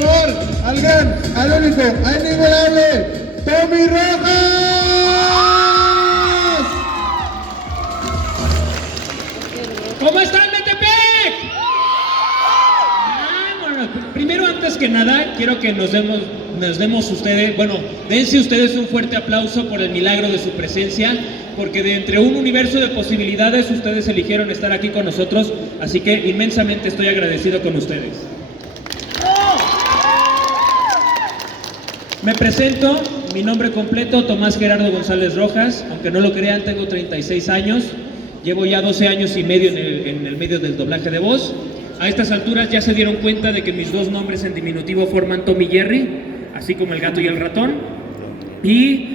favor, al gran, al único, al inigualable, Tommy Rojas. ¿Cómo están, Metepec? Bueno, primero, antes que nada, quiero que nos demos ustedes, dense ustedes un fuerte aplauso por el milagro de su presencia, porque de entre un universo de posibilidades, ustedes eligieron estar aquí con nosotros, así que inmensamente estoy agradecido con ustedes. Me presento, mi nombre completo, Tomás Gerardo González Rojas, aunque no lo crean, tengo 36 años, llevo ya 12 años y medio en el medio del doblaje de voz. A estas alturas ya se dieron cuenta de que mis dos nombres en diminutivo forman Tom y Jerry, así como el gato y el ratón. Y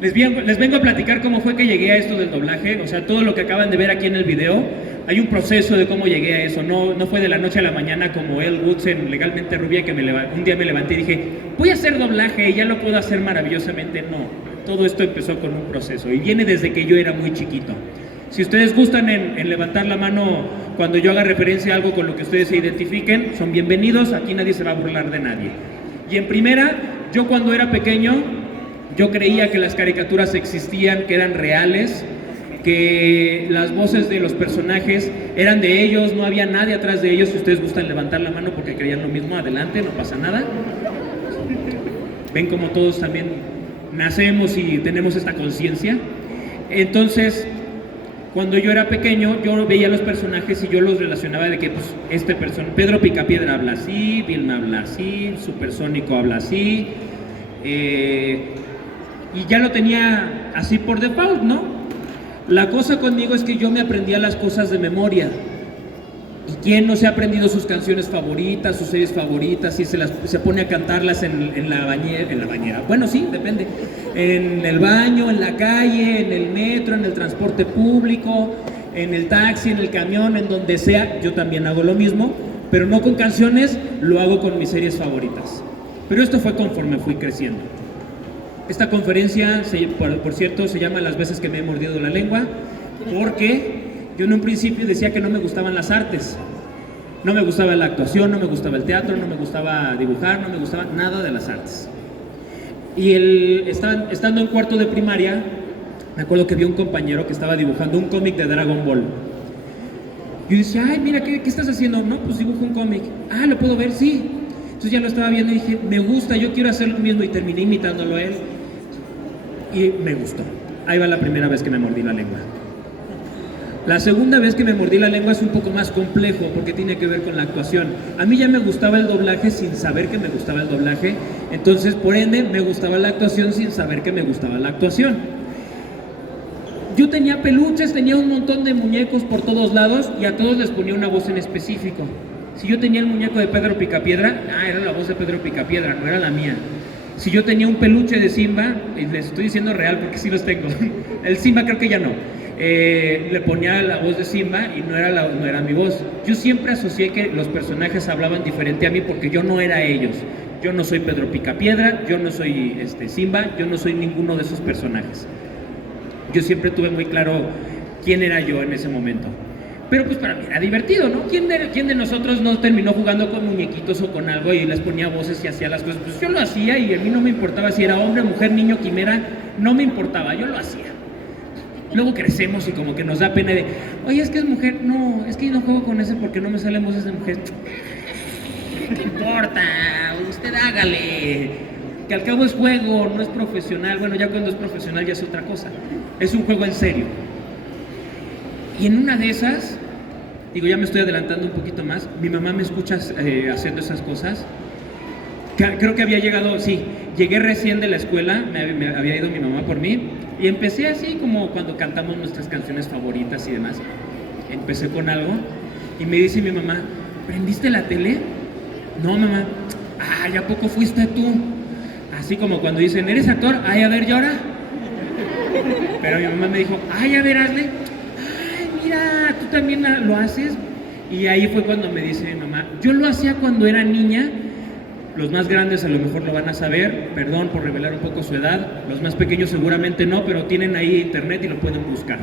les vengo a platicar cómo fue que llegué a esto del doblaje, o sea, todo lo que acaban de ver aquí en el video. Hay un proceso de cómo llegué a eso, no fue de la noche a la mañana como Elle Woods en Legalmente Rubia, que un día me levanté y dije, voy a hacer doblaje y ya lo puedo hacer maravillosamente. No, todo esto empezó con un proceso y viene desde que yo era muy chiquito. Si ustedes gustan en levantar la mano cuando yo haga referencia a algo con lo que ustedes se identifiquen, son bienvenidos, aquí nadie se va a burlar de nadie. Y en primera, yo cuando era pequeño, yo creía que las caricaturas existían, que eran reales, que las voces de los personajes eran de ellos, no había nadie atrás de ellos. Si ustedes gustan levantar la mano porque creían lo mismo, adelante, no pasa nada. Ven como todos también nacemos y tenemos esta conciencia. Entonces, cuando yo era pequeño, yo veía los personajes y yo los relacionaba de que, pues, Pedro Picapiedra habla así, Vilma habla así, Supersónico habla así, y ya lo tenía así por default, ¿no? La cosa conmigo es que yo me aprendía las cosas de memoria. ¿Y quién no se ha aprendido sus canciones favoritas, sus series favoritas, y se pone a cantarlas en la bañera? Bueno, sí, depende. En el baño, en la calle, en el metro, en el transporte público, en el taxi, en el camión, en donde sea. Yo también hago lo mismo, pero no con canciones, lo hago con mis series favoritas. Pero esto fue conforme fui creciendo. Esta conferencia, por cierto, se llama Las veces que me he mordido la lengua, porque yo en un principio decía que no me gustaban las artes. No me gustaba la actuación, no me gustaba el teatro, no me gustaba dibujar, no me gustaba nada de las artes. Y estando en cuarto de primaria, me acuerdo que vi un compañero que estaba dibujando un cómic de Dragon Ball. Yo decía, ay, mira, ¿qué estás haciendo? No, pues dibujo un cómic. Ah, ¿lo puedo ver? Sí. Entonces ya lo estaba viendo y dije, me gusta, yo quiero hacer lo mismo, y terminé imitándolo a él. Y me gustó. Ahí va la primera vez que me mordí la lengua. La segunda vez que me mordí la lengua es un poco más complejo porque tiene que ver con la actuación. A mí ya me gustaba el doblaje sin saber que me gustaba el doblaje, entonces por ende me gustaba la actuación sin saber que me gustaba la actuación. Yo tenía peluches, tenía un montón de muñecos por todos lados y a todos les ponía una voz en específico. Si yo tenía el muñeco de Pedro Picapiedra, era la voz de Pedro Picapiedra, no era la mía. Si yo tenía un peluche de Simba, y les estoy diciendo real porque sí los tengo, el Simba creo que ya no, le ponía la voz de Simba y no era mi voz. Yo siempre asocié que los personajes hablaban diferente a mí porque yo no era ellos. Yo no soy Pedro Picapiedra, yo no soy Simba, yo no soy ninguno de esos personajes. Yo siempre tuve muy claro quién era yo en ese momento. Pero pues para mí era divertido, ¿no? ¿Quién de nosotros no terminó jugando con muñequitos o con algo y les ponía voces y hacía las cosas? Pues yo lo hacía y a mí no me importaba si era hombre, mujer, niño, quimera, no me importaba, yo lo hacía. Luego crecemos y como que nos da pena de, oye, es que es mujer, no, es que yo no juego con ese porque no me salen voces de mujer. ¿Qué importa? Usted hágale. Que al cabo es juego, no es profesional. Bueno, ya cuando es profesional ya es otra cosa. Es un juego en serio. Y en una de esas, digo, ya me estoy adelantando un poquito más, mi mamá me escucha haciendo esas cosas. Creo que había llegado, sí, llegué recién de la escuela, me había ido mi mamá por mí, y empecé así como cuando cantamos nuestras canciones favoritas y demás. Empecé con algo, y me dice mi mamá, ¿prendiste la tele? No, mamá. Ay, ¿a poco fuiste tú? Así como cuando dicen, ¿eres actor? Ay, a ver, llora. Pero mi mamá me dijo, ay, a ver, hazle. Mira, tú también lo haces. Y ahí fue cuando me dice mi mamá, yo lo hacía cuando era niña. Los más grandes a lo mejor lo van a saber, perdón por revelar un poco su edad, los más pequeños seguramente no, pero tienen ahí internet y lo pueden buscar.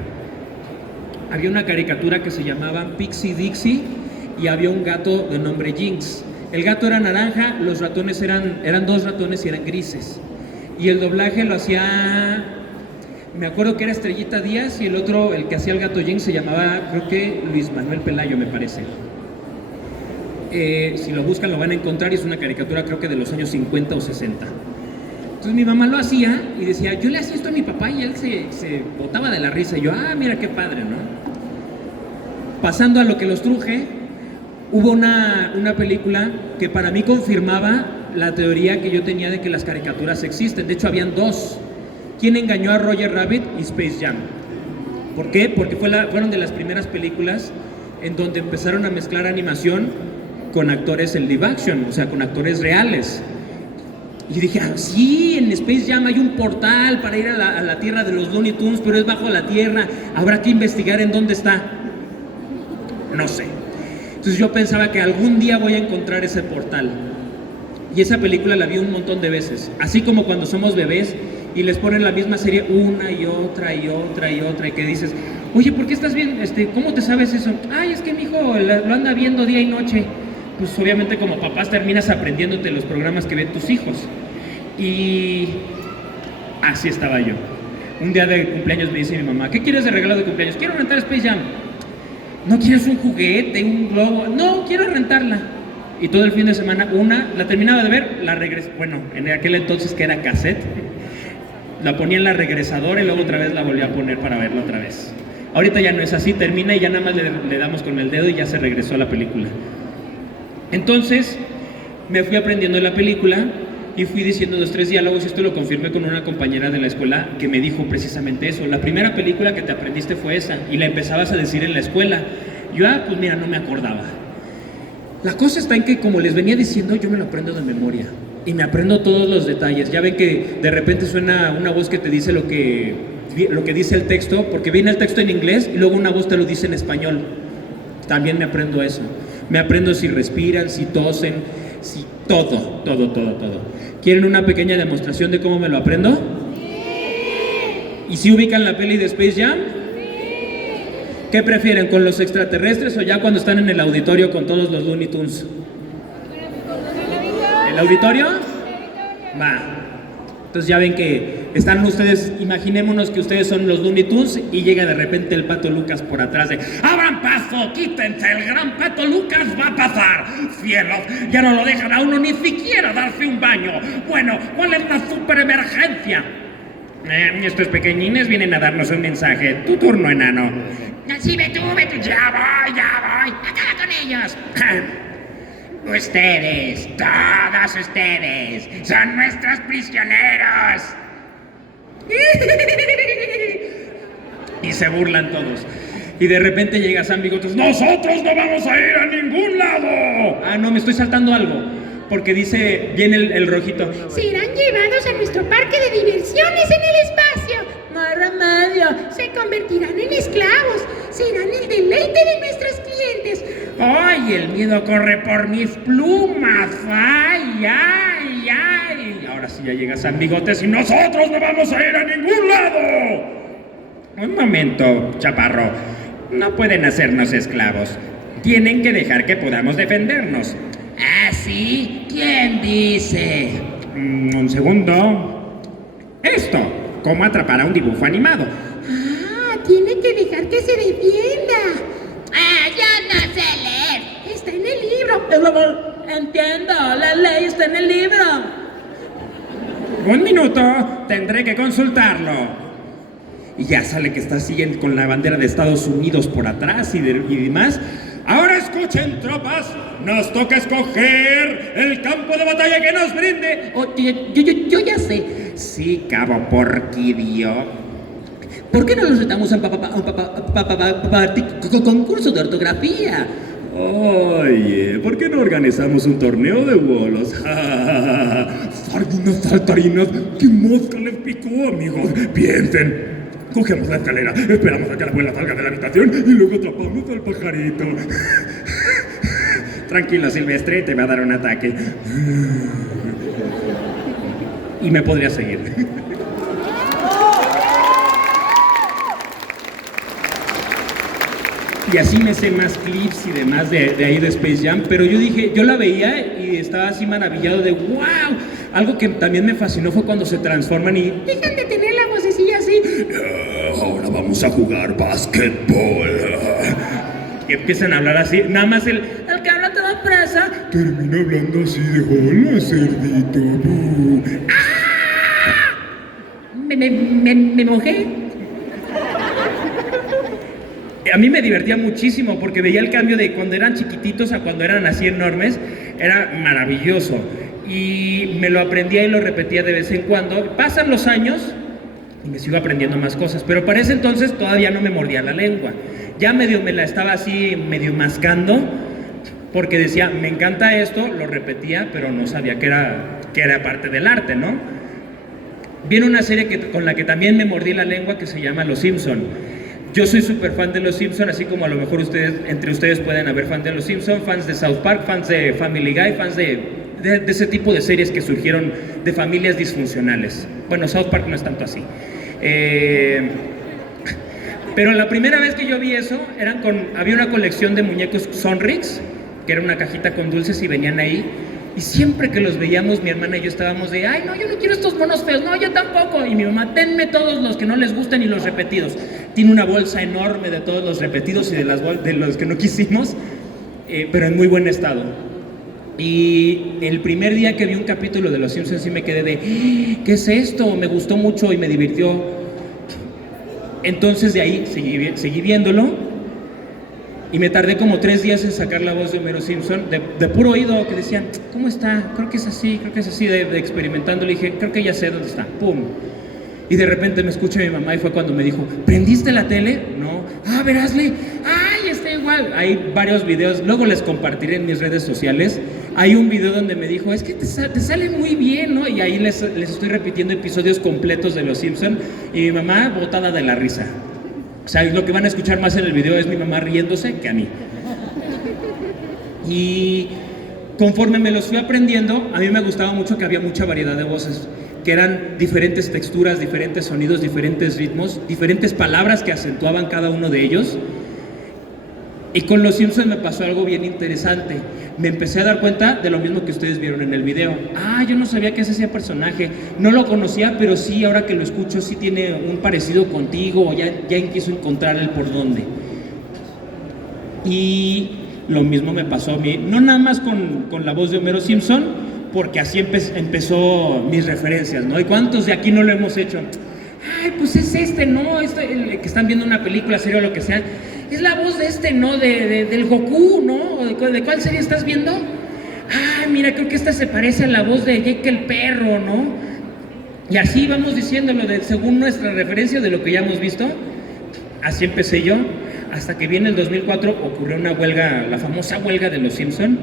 Había una caricatura que se llamaba Pixie Dixie y había un gato de nombre Jinx. El gato era naranja, los ratones eran dos ratones y eran grises. Y el doblaje lo hacía, me acuerdo que era Estrellita Díaz, y el otro, el que hacía el gato Jing, se llamaba, creo que Luis Manuel Pelayo, me parece. Si lo buscan lo van a encontrar, y es una caricatura creo que de los años 50 o 60. Entonces mi mamá lo hacía y decía, yo le hacía esto a mi papá, y él se botaba de la risa. Y yo, mira qué padre, ¿no? Pasando a lo que los truje, hubo una película que para mí confirmaba la teoría que yo tenía de que las caricaturas existen. De hecho, habían dos. ¿Quién engañó a Roger Rabbit? Y Space Jam. ¿Por qué? Porque fueron de las primeras películas en donde empezaron a mezclar animación con actores en live action, o sea, con actores reales. Y dije, sí, en Space Jam hay un portal para ir a la tierra de los Looney Tunes, pero es bajo la tierra, habrá que investigar en dónde está. No sé. Entonces yo pensaba que algún día voy a encontrar ese portal. Y esa película la vi un montón de veces. Así como cuando somos bebés y les ponen la misma serie una y otra y otra y otra, y que dices, oye, ¿por qué estás viendo? ¿Cómo te sabes eso? Ay, es que mi hijo lo anda viendo día y noche. Pues obviamente como papás terminas aprendiéndote los programas que ven tus hijos. Y así estaba yo. Un día de cumpleaños me dice mi mamá, ¿qué quieres de regalo de cumpleaños? Quiero rentar Space Jam. ¿No quieres un juguete, un globo? No, quiero rentarla. Y todo el fin de semana, la terminaba de ver, la regresé. Bueno, en aquel entonces que era cassette, la ponía en la regresadora y luego otra vez la volví a poner para verla otra vez. Ahorita ya no es así, termina y ya nada más le damos con el dedo y ya se regresó a la película. Entonces me fui aprendiendo la película y fui diciendo 2, 3 diálogos, y esto lo confirmé con una compañera de la escuela que me dijo precisamente eso. La primera película que te aprendiste fue esa, y la empezabas a decir en la escuela. Yo, pues mira, no me acordaba. La cosa está en que, como les venía diciendo, yo me lo aprendo de memoria y me aprendo todos los detalles. Ya ven que de repente suena una voz que te dice lo que dice el texto, porque viene el texto en inglés y luego una voz te lo dice en español. También me aprendo eso. Me aprendo si respiran, si tosen, si todo. ¿Quieren una pequeña demostración de cómo me lo aprendo? Sí. ¿Y si ubican la peli de Space Jam? Sí. ¿Qué prefieren, con los extraterrestres o ya cuando están en el auditorio con todos los Looney Tunes? ¿El auditorio? Va. Entonces ya ven que están ustedes, imaginémonos que ustedes son los Looney Tunes y llega de repente el Pato Lucas por atrás de ¡abran paso! ¡Quítense! ¡El gran Pato Lucas va a pasar! ¡Cielos! Ya no lo dejan a uno ni siquiera darse un baño. Bueno, ¿cuál es la super emergencia? Estos pequeñines vienen a darnos un mensaje. Tu turno, enano. Sí, ve tú. Ya voy. Acaba con ellos. Ustedes, todos ustedes, son nuestros prisioneros. Y se burlan todos. Y de repente llega San Bigotes, ¡nosotros no vamos a ir a ningún lado! No, me estoy saltando algo. Porque viene el rojito. Serán llevados a nuestro parque de diversiones en el espacio. No hay remedio. Se convertirán en esclavos. Serán el deleite de nuestros clientes. ¡Ay, el miedo corre por mis plumas! ¡Ay! Ahora sí ya llega San Bigotes y nosotros no vamos a ir a ningún lado. Un momento, chaparro. No pueden hacernos esclavos. Tienen que dejar que podamos defendernos. ¿Ah, sí? ¿Quién dice? Un segundo. Esto, ¿cómo atrapar a un dibujo animado? Tiene que dejar que se defienda. Yo no sé leer. Está en el libro. Entiendo, la ley está en el libro. Un minuto, tendré que consultarlo. Y ya sale que está así con la bandera de Estados Unidos por atrás y demás. Ahora escuchen, tropas, nos toca escoger el campo de batalla que nos brinde. Yo ya sé. Sí, cabo Porquidio. ¿Por qué no nos retamos a un concurso de ortografía? Oye, ¿por qué no organizamos un torneo de bolos? Sardinas saltarinas, ¿qué mosca les picó, amigos? Piensen. Cogemos la escalera, esperamos a que la abuela salga de la habitación y luego atrapamos al pajarito. Tranquilo, Silvestre, te va a dar un ataque. Y me podría seguir. Y así me sé más clips y demás de ahí de Space Jam, pero yo dije, yo la veía y estaba así maravillado de wow. Algo que también me fascinó fue cuando se transforman y Dejan de tener la vocecilla así. ahora vamos a jugar básquetbol. Y empiezan a hablar así, nada más el que habla toda fresa Termina hablando así de hola, cerdito. Bu. Me mojé. A mí me divertía muchísimo porque veía el cambio de cuando eran chiquititos a cuando eran así enormes, era maravilloso. Y me lo aprendía y lo repetía de vez en cuando. Pasan los años y me sigo aprendiendo más cosas, pero para ese entonces todavía no me mordía la lengua. Ya medio me la estaba así, medio mascando, porque decía, me encanta esto, lo repetía, pero no sabía que era parte del arte, ¿no? Viene una serie con la que también me mordí la lengua que se llama Los Simpson. Yo soy súper fan de Los Simpson, así como a lo mejor entre ustedes pueden haber fans de Los Simpson, fans de South Park, fans de Family Guy, fans de ese tipo de series que surgieron de familias disfuncionales. Bueno, South Park no es tanto así. Pero la primera vez que yo vi eso, había una colección de muñecos Sonrix, que era una cajita con dulces y venían ahí. Y siempre que los veíamos, mi hermana y yo estábamos de, ay, no, yo no quiero estos monos feos, no, yo tampoco. Y mi mamá, tenme todos los que no les gustan y los repetidos. Tiene una bolsa enorme de todos los repetidos y de los que no quisimos, pero en muy buen estado. Y el primer día que vi un capítulo de Los Simpsons sí me quedé de, ¿qué es esto? Me gustó mucho y me divirtió. Entonces de ahí seguí viéndolo. Y me tardé como 3 días en sacar la voz de Homero Simpson, de puro oído, que decían, ¿cómo está? Creo que es así, de experimentando. Le dije, creo que ya sé dónde está, ¡pum! Y de repente me escucha mi mamá y fue cuando me dijo, ¿prendiste la tele? No. Ah, verásle, ¡ay, está igual! Hay varios videos, luego les compartiré en mis redes sociales. Hay un video donde me dijo, es que te sale muy bien, ¿no? Y ahí les estoy repitiendo episodios completos de Los Simpson y mi mamá botada de la risa. O sea, lo que van a escuchar más en el video es mi mamá riéndose que a mí. Y conforme me los fui aprendiendo, a mí me gustaba mucho que había mucha variedad de voces, que eran diferentes texturas, diferentes sonidos, diferentes ritmos, diferentes palabras que acentuaban cada uno de ellos. Y con Los Simpsons me pasó algo bien interesante. Me empecé a dar cuenta de lo mismo que ustedes vieron en el video. Ah, yo no sabía que ese sea personaje. No lo conocía, pero sí, ahora que lo escucho, sí tiene un parecido contigo. Ya empiezo a encontrar el por dónde. Y lo mismo me pasó a mí. No nada más con la voz de Homero Simpson, porque así empezó mis referencias, ¿no? ¿Y cuántos de aquí no lo hemos hecho? Ay, pues es ¿no? El que están viendo una película, serie o lo que sea. Es la voz de ¿no? Del Goku, ¿no? ¿De cuál serie estás viendo? Ay, mira, creo que esta se parece a la voz de Jake el perro, ¿no? Y así vamos diciéndolo según nuestra referencia de lo que ya hemos visto. Así empecé yo, hasta que viene el 2004, ocurrió una huelga, la famosa huelga de Los Simpson.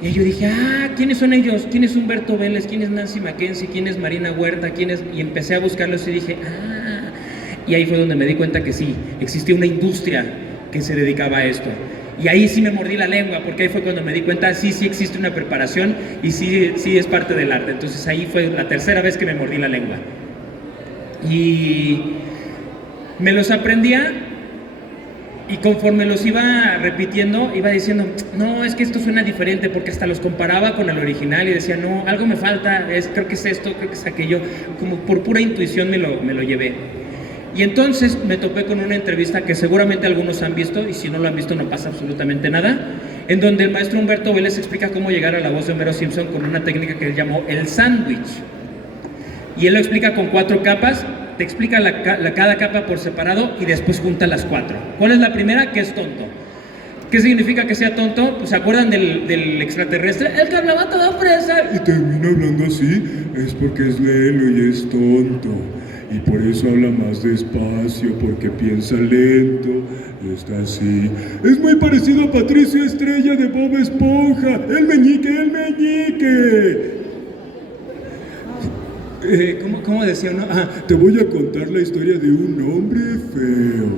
Y yo dije, ¿quiénes son ellos? ¿Quién es Humberto Vélez? ¿Quién es Nancy Mackenzie? ¿Quién es Marina Huerta? Y empecé a buscarlos y dije, y ahí fue donde me di cuenta que sí, existía una industria que se dedicaba a esto. Y ahí sí me mordí la lengua, porque ahí fue cuando me di cuenta, sí existe una preparación y sí es parte del arte. Entonces ahí fue la tercera vez que me mordí la lengua. Y me los aprendía y conforme los iba repitiendo, iba diciendo, no, es que esto suena diferente, porque hasta los comparaba con el original y decía, no, algo me falta, creo que es esto, creo que es aquello. Como por pura intuición me lo llevé. Y entonces me topé con una entrevista que seguramente algunos han visto, y si no lo han visto no pasa absolutamente nada, en donde el maestro Humberto Vélez explica cómo llegar a la voz de Homero Simpson con una técnica que él llamó el sándwich. Y él lo explica con 4 capas, te explica cada capa por separado y después junta las 4. ¿Cuál es la primera? Que es tonto. ¿Qué significa que sea tonto? Pues ¿se acuerdan del extraterrestre? El que hablaba toda fresa. Y termina hablando así, es porque es lelo y es tonto. Y por eso habla más despacio, porque piensa lento y está así. Es muy parecido a Patricio Estrella de Bob Esponja. ¡El meñique, el meñique! ¿Cómo decía uno? Te voy a contar la historia de un hombre feo.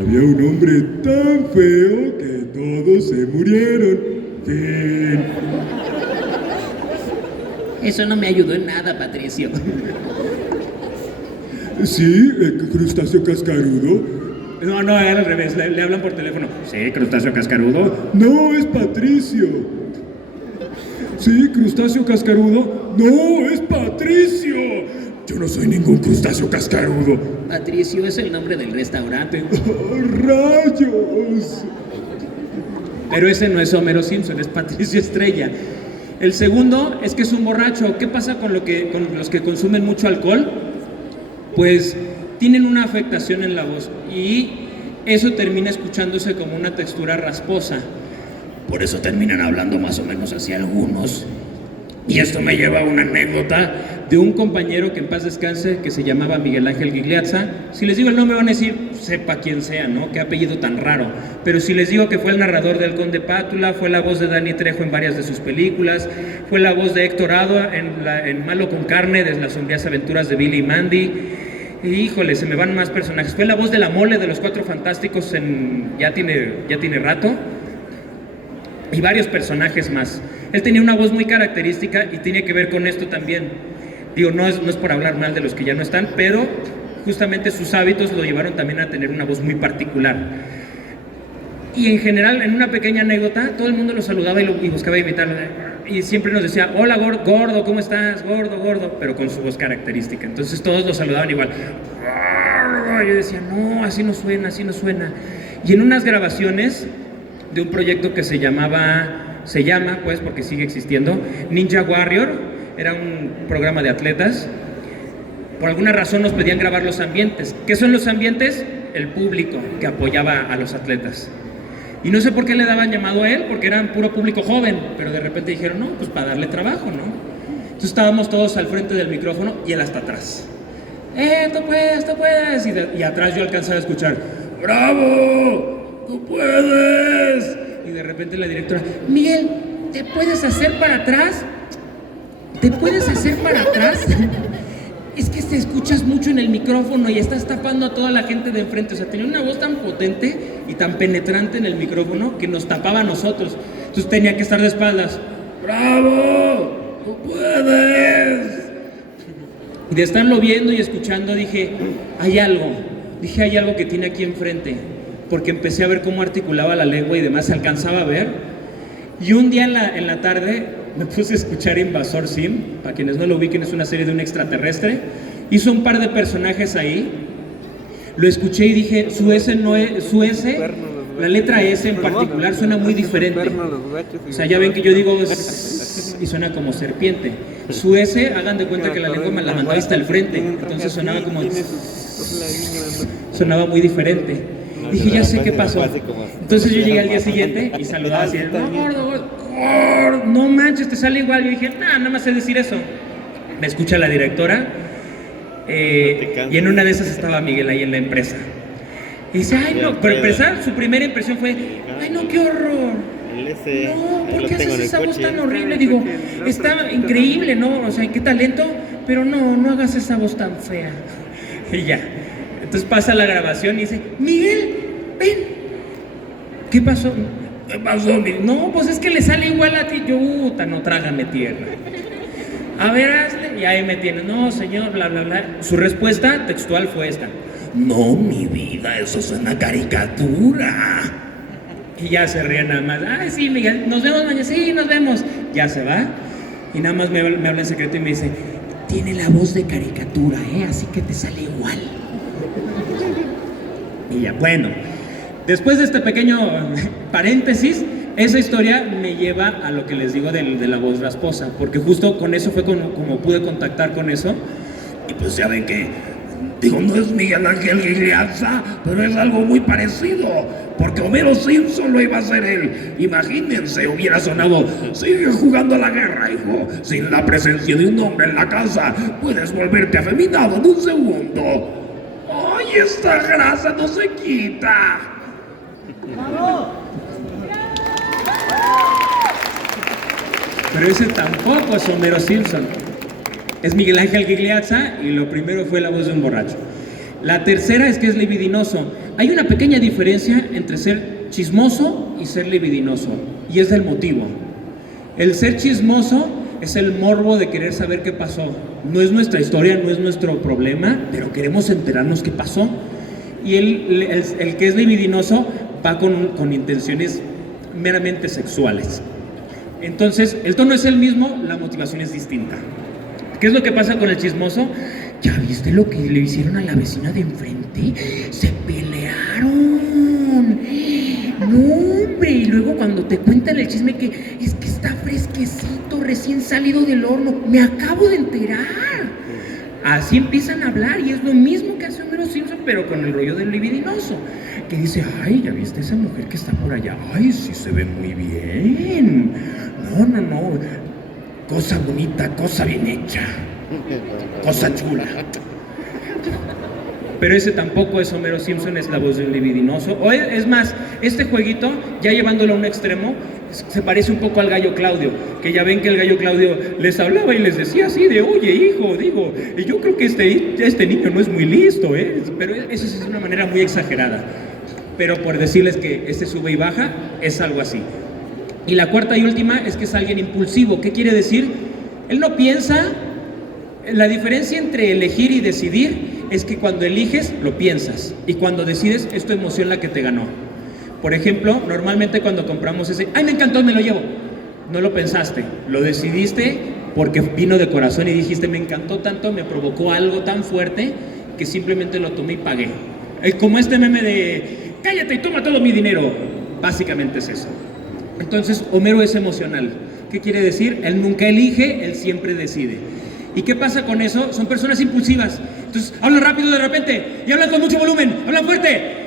Había un hombre tan feo que todos se murieron. Fin. Eso no me ayudó en nada, Patricio. Sí, crustáceo cascarudo. No, era al revés, le hablan por teléfono. Sí, crustáceo cascarudo. No, es Patricio. Sí, crustáceo cascarudo. No, es Patricio. Yo no soy ningún crustáceo cascarudo. Patricio es el nombre del restaurante. ¡Oh, rayos! Pero ese no es Homero Simpson, es Patricio Estrella. El segundo es que es un borracho. ¿Qué pasa con los que consumen mucho alcohol? Pues tienen una afectación en la voz y eso termina escuchándose como una textura rasposa. Por eso terminan hablando más o menos así algunos. Y esto me lleva a una anécdota de un compañero que en paz descanse, que se llamaba Miguel Ángel Gigliazza. Si les digo el nombre van a decir, sepa quién sea, ¿no? Qué apellido tan raro. Pero si les digo que fue el narrador del Conde Pátula, fue la voz de Dani Trejo en varias de sus películas, fue la voz de Héctor Adua en Malo con Carne, de Las sombrías aventuras de Billy y Mandy. Y, híjole, se me van más personajes. Fue la voz de la Mole de Los Cuatro Fantásticos ya tiene rato. Y varios personajes más. Él tenía una voz muy característica y tiene que ver con esto también. Digo, no es por hablar mal de los que ya no están, pero justamente sus hábitos lo llevaron también a tener una voz muy particular. Y en general, en una pequeña anécdota, todo el mundo lo saludaba y buscaba imitarlo. Y siempre nos decía, hola gordo, ¿cómo estás? Gordo, pero con su voz característica. Entonces todos lo saludaban igual. Y yo decía, no, así no suena. Y en unas grabaciones de un proyecto que se llama, pues, porque sigue existiendo, Ninja Warrior, era un programa de atletas. Por alguna razón nos pedían grabar los ambientes. ¿Qué son los ambientes? El público que apoyaba a los atletas. Y no sé por qué le daban llamado a él, porque eran puro público joven, pero de repente dijeron, no, pues para darle trabajo, ¿no? Entonces estábamos todos al frente del micrófono y él hasta atrás. Tú puedes. Y atrás yo alcanzaba a escuchar, ¡bravo! ¡Tú puedes! Y de repente la directora, Miguel, ¿te puedes hacer para atrás? Es que te escuchas mucho en el micrófono y estás tapando a toda la gente de enfrente. O sea, tenía una voz tan potente y tan penetrante en el micrófono que nos tapaba a nosotros. Entonces tenía que estar de espaldas. ¡Bravo! ¡Tú puedes! Y de estarlo viendo y escuchando dije, hay algo que tiene aquí enfrente. Porque empecé a ver cómo articulaba la lengua y demás, se alcanzaba a ver. Y un día en la tarde me puse a escuchar Invasor Sim. Para quienes no lo ubiquen, es una serie de un extraterrestre. Hizo un par de personajes ahí. Lo escuché y dije, su S, la letra S en particular suena muy diferente. O sea, ya ven que yo digo y suena como serpiente. Su S, hagan de cuenta que la lengua me la mandaba hasta el frente. Entonces sonaba muy diferente. Dije, ya sé qué pasó. Entonces yo llegué al día siguiente y saludaba así, no, gordo, no manches, te sale igual. Yo dije, nada más sé decir eso. Me escucha la directora y en una de esas estaba Miguel ahí en la empresa. Y dice, ay no, pero empezar, su primera impresión fue, ay no, qué horror. No, ¿por qué haces esa voz tan horrible? Digo, está increíble, ¿no? O sea, qué talento, pero no hagas esa voz tan fea. Y ya. Entonces pasa la grabación y dice, Miguel, ven. ¿Qué pasó? Miguel? No, pues es que le sale igual a ti. Yo, no, trágame tierra. A ver, hazle. Y ahí me tiene, no, señor, bla, bla, bla. Su respuesta textual fue esta. No, mi vida, eso es una caricatura. Y ya se ríe nada más. Ay, sí, Miguel, nos vemos mañana. Sí, nos vemos. Ya se va. Y nada más me habla en secreto y me dice, tiene la voz de caricatura, así que te sale igual. Y ya, bueno, después de este pequeño paréntesis, esa historia me lleva a lo que les digo de la voz rasposa, porque justo con eso fue como pude contactar con eso. Y pues ya ven que, digo, no es Miguel Ángel Gigliazza, pero es algo muy parecido, porque Homero Simpson lo iba a hacer él. Imagínense, hubiera sonado, sigue jugando a la guerra, hijo. Sin la presencia de un hombre en la casa, puedes volverte afeminado en un segundo. ¡Ay, esta grasa no se quita! Pero ese tampoco es Homero Simpson. Es Miguel Ángel Gigliazza y lo primero fue la voz de un borracho. La tercera es que es libidinoso. Hay una pequeña diferencia entre ser chismoso y ser libidinoso, y es el motivo. El ser chismoso es el morbo de querer saber qué pasó. No es nuestra historia, no es nuestro problema, pero queremos enterarnos qué pasó. y el que es libidinoso va con intenciones meramente sexuales. Entonces, el tono es el mismo, la motivación es distinta. ¿Qué es lo que pasa con el chismoso? ¿Ya viste lo que le hicieron a la vecina de enfrente? Se pelearon. No, hombre, y luego cuando te cuentan el chisme que es que está fresquecito, recién salido del horno, me acabo de enterar. Así empiezan a hablar y es lo mismo que hace Homero Simpson, pero con el rollo del libidinoso. Que dice, ay, ¿ya viste esa mujer que está por allá? Ay, sí se ve muy bien. No, cosa bonita, cosa bien hecha, cosa chula. Pero ese tampoco es Homero Simpson, es la voz de un libidinoso. O es más, este jueguito, ya llevándolo a un extremo, se parece un poco al gallo Claudio, que ya ven que el gallo Claudio les hablaba y les decía así de, oye hijo, digo, yo creo que este niño no es muy listo, pero eso es una manera muy exagerada. Pero por decirles que este sube y baja, es algo así. Y la cuarta y última es que es alguien impulsivo. ¿Qué quiere decir? Él no piensa. La diferencia entre elegir y decidir es que cuando eliges, lo piensas. Y cuando decides, es tu emoción la que te ganó. Por ejemplo, normalmente cuando compramos ese, ¡ay, me encantó, me lo llevo! No lo pensaste, lo decidiste porque vino de corazón y dijiste, me encantó tanto, me provocó algo tan fuerte que simplemente lo tomé y pagué. Como este meme de, cállate y toma todo mi dinero. Básicamente es eso. Entonces, Homero es emocional. ¿Qué quiere decir? Él nunca elige, él siempre decide. ¿Y qué pasa con eso? Son personas impulsivas. Entonces, hablan rápido de repente y hablan con mucho volumen, hablan fuerte.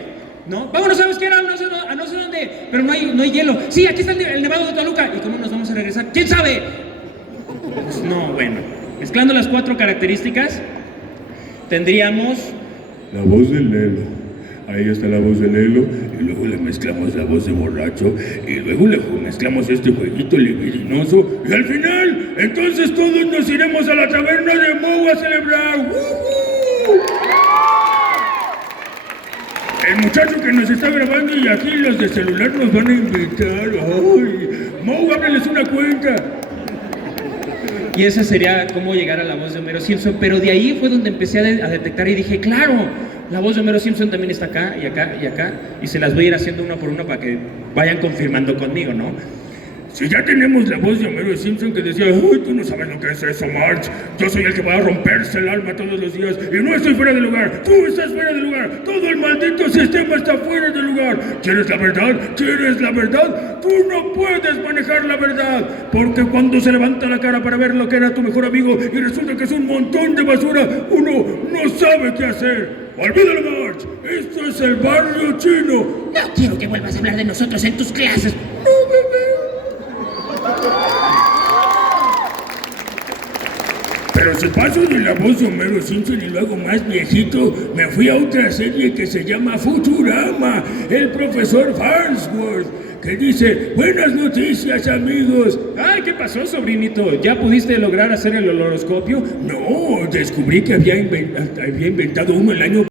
¿No? Vámonos, ¿sabes qué era? A no sé dónde, pero no hay hielo. Sí, aquí está el nevado de Toluca. ¿Y cómo nos vamos a regresar? ¿Quién sabe? Pues no, bueno. Mezclando las 4 características, tendríamos... La voz del Lelo. Ahí está la voz de Lelo, y luego le mezclamos la voz de borracho, y luego le mezclamos este jueguito libidinoso, y al final, entonces todos nos iremos a la taberna de Moe a celebrar. ¡Woohoo! El muchacho que nos está grabando y aquí los de celular nos van a invitar. ¡Ay! Moe, ábreles una cuenta. Y esa sería cómo llegar a la voz de Homero Simpson, pero de ahí fue donde empecé a detectar y dije, claro, la voz de Homero Simpson también está acá y acá y acá, y se las voy a ir haciendo una por una para que vayan confirmando conmigo, ¿no? Si ya tenemos la voz de Homero Simpson que decía, ¡ay, tú no sabes lo que es eso, Marge! Yo soy el que va a romperse el alma todos los días y no estoy fuera de lugar. Tú estás fuera de lugar. Todo el maldito sistema está fuera de lugar. ¿Quieres la verdad? ¿Quieres la verdad? Tú no puedes manejar la verdad. Porque cuando se levanta la cara para ver lo que era tu mejor amigo y resulta que es un montón de basura, uno no sabe qué hacer. ¡Olvídalo, Marge! ¡Esto es el barrio chino! No quiero que vuelvas a hablar de nosotros en tus clases. ¡No, bebé! Pero si paso de la voz de Homero Simpson y lo hago más viejito, me fui a otra serie que se llama Futurama, el profesor Farnsworth, que dice, buenas noticias, amigos. Ay, ¿qué pasó, sobrinito? ¿Ya pudiste lograr hacer el horoscopio? No, descubrí que había inventado uno el año